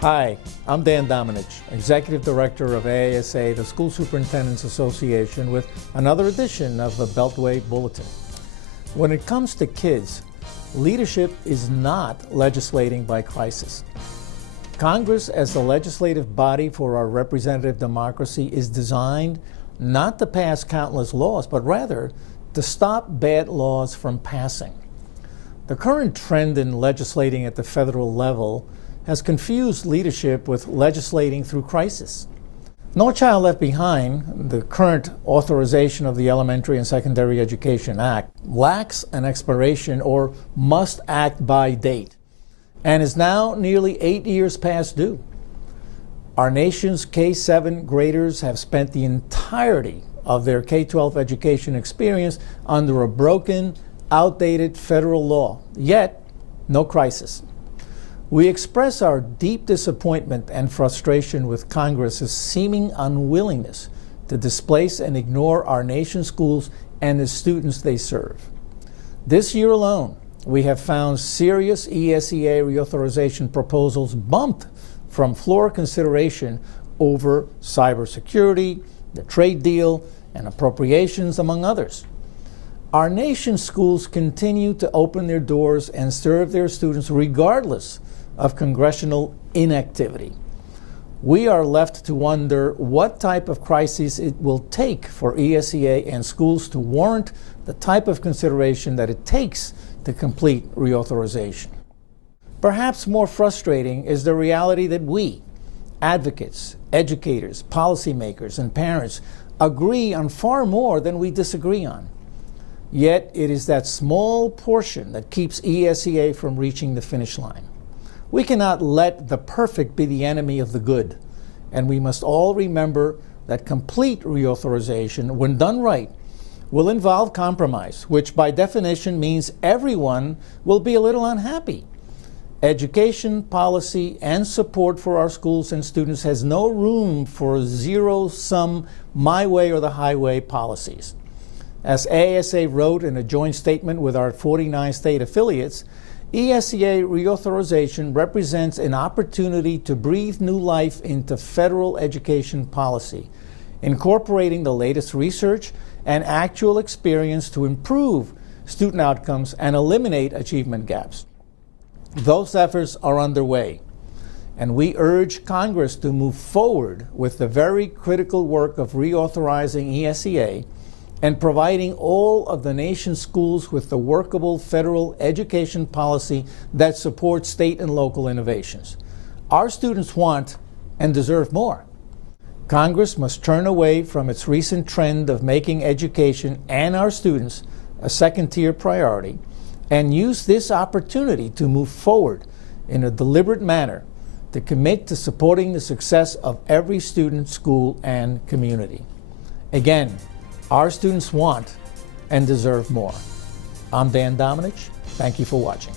Hi, I'm Dan Domenech, Executive Director of AASA, the School Superintendents Association, with another edition of the Beltway Bulletin. When it comes to kids, leadership is not legislating by crisis. Congress, as the legislative body for our representative democracy, is designed not to pass countless laws, but rather to stop bad laws from passing. The current trend in legislating at the federal level has confused leadership with legislating through crisis. No Child Left Behind, the current authorization of the Elementary and Secondary Education Act, lacks an expiration or must act by date and is now nearly 8 years past due. Our nation's K-7 graders have spent the entirety of their K-12 education experience under a broken, outdated federal law, yet no crisis. We express our deep disappointment and frustration with Congress's seeming unwillingness to displace and ignore our nation's schools and the students they serve. This year alone, we have found serious ESEA Reauthorization proposals bumped from floor consideration over cybersecurity, the trade deal, and appropriations, among others. Our nation's schools continue to open their doors and serve their students regardless of congressional inactivity. We are left to wonder what type of crisis it will take for ESEA and schools to warrant the type of consideration that it takes to complete reauthorization. Perhaps more frustrating is the reality that we, advocates, educators, policymakers, and parents, agree on far more than we disagree on. Yet it is that small portion that keeps ESEA from reaching the finish line. We cannot let the perfect be the enemy of the good, and we must all remember that complete reauthorization, when done right, will involve compromise, which by definition means everyone will be a little unhappy. Education, policy, and support for our schools and students has no room for zero-sum, my way or the highway policies. As AASA wrote in a joint statement with our 49 state affiliates, ESEA Reauthorization represents an opportunity to breathe new life into federal education policy, incorporating the latest research and actual experience to improve student outcomes and eliminate achievement gaps. Those efforts are underway, and we urge Congress to move forward with the very critical work of reauthorizing ESEA and providing all of the nation's schools with the workable federal education policy that supports state and local innovations. Our students want and deserve more. Congress must turn away from its recent trend of making education and our students a second-tier priority and use this opportunity to move forward in a deliberate manner to commit to supporting the success of every student, school, and community. Again, our students want and deserve more. I'm Dan Domenech. Thank you for watching.